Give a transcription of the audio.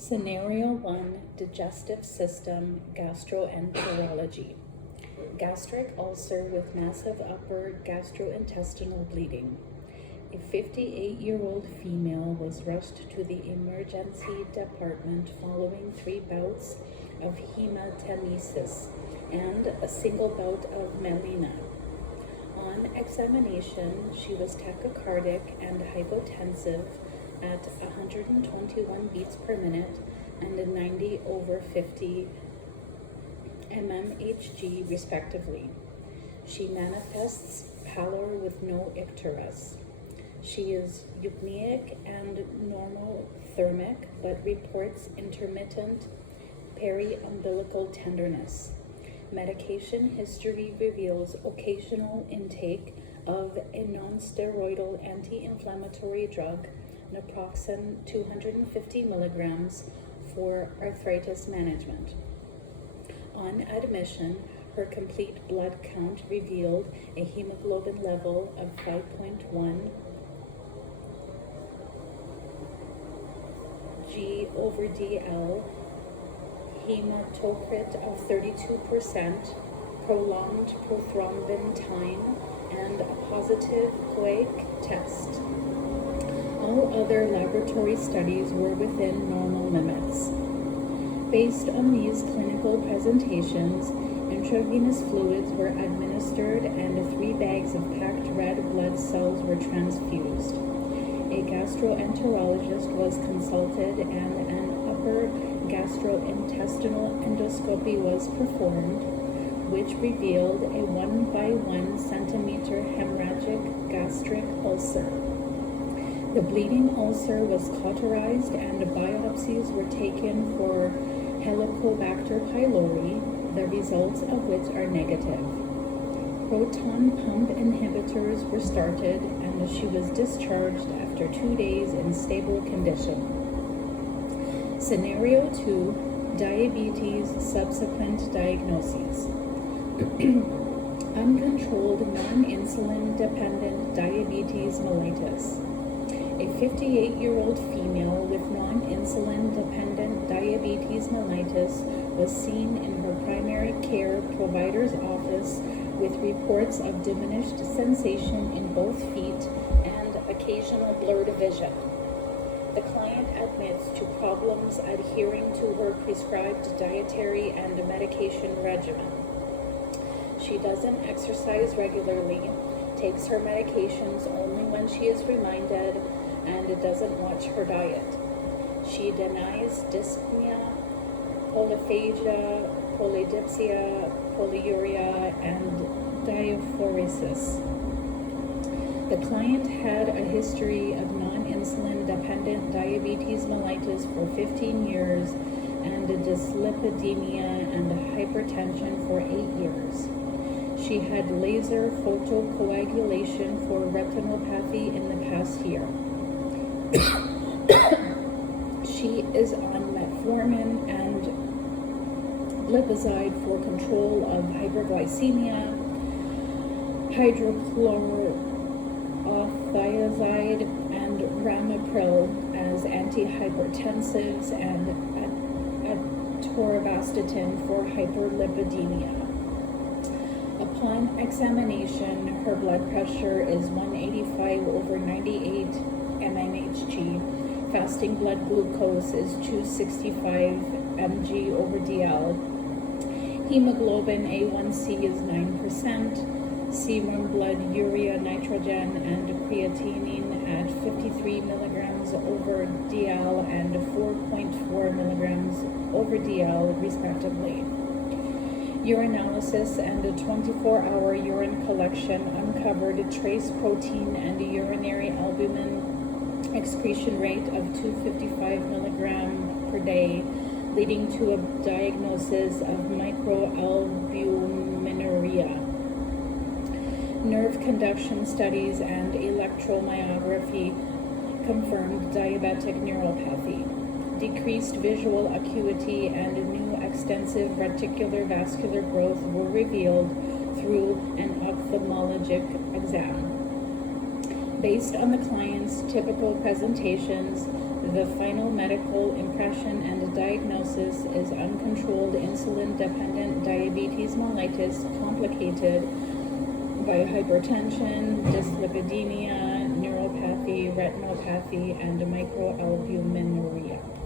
Scenario 1, Digestive System Gastroenterology. Gastric ulcer with massive upper gastrointestinal bleeding. A 58-year-old female was rushed to the emergency department following 3 bouts of hematemesis and a single bout of melena. On examination, she was tachycardic and hypotensive at 121 beats per minute and a 90/50 mmHg respectively. She manifests pallor with no icterus. She is eupneic and normothermic, but reports intermittent periumbilical tenderness. Medication history reveals occasional intake of a non-steroidal anti-inflammatory drug, naproxen 250 milligrams, for arthritis management. On admission, her complete blood count revealed a hemoglobin level of 5.1 G/dl, hematocrit of 32%, prolonged prothrombin time, and a positive Coag test. All other laboratory studies were within normal limits. Based on these clinical presentations, intravenous fluids were administered and 3 bags of packed red blood cells were transfused. A gastroenterologist was consulted and an upper gastrointestinal endoscopy was performed, which revealed a 1 by 1 centimeter hemorrhagic gastric ulcer. The bleeding ulcer was cauterized and biopsies were taken for Helicobacter pylori, the results of which are negative. Proton pump inhibitors were started and she was discharged after 2 days in stable condition. Scenario 2, Diabetes subsequent diagnoses. Uncontrolled non-insulin dependent diabetes mellitus. A 58-year-old female with non-insulin dependent diabetes mellitus was seen in her primary care provider's office with reports of diminished sensation in both feet and occasional blurred vision. The client admits to problems adhering to her prescribed dietary and medication regimen. She doesn't exercise regularly, takes her medications only when she is reminded, and doesn't watch her diet. She denies dyspnea, polyphagia, polydipsia, polyuria, and diaphoresis. The client had a history of non-insulin dependent diabetes mellitus for 15 years and dyslipidemia and hypertension for 8 years. She had laser photocoagulation for retinopathy in the past year. She is on metformin and glipizide for control of hyperglycemia, hydrochlorothiazide and ramipril as antihypertensives and atorvastatin for hyperlipidemia. Upon examination, her blood pressure is 185/98 mmHg. Fasting blood glucose is 265 mg/dl. Hemoglobin A1c is 9%. Serum blood urea nitrogen and creatinine at 53 mg/dl and 4.4 mg/dl respectively. Urinalysis and a 24-hour urine collection uncovered trace protein and urinary albumin excretion rate of 255 mg per day, leading to a diagnosis of microalbuminuria. Nerve conduction studies and electromyography confirmed diabetic neuropathy. Decreased visual acuity and new extensive reticular vascular growth were revealed through an ophthalmologic exam. Based on the client's typical presentations, The final medical impression and diagnosis is uncontrolled insulin-dependent diabetes mellitus complicated by hypertension, dyslipidemia, neuropathy, retinopathy, and microalbuminuria.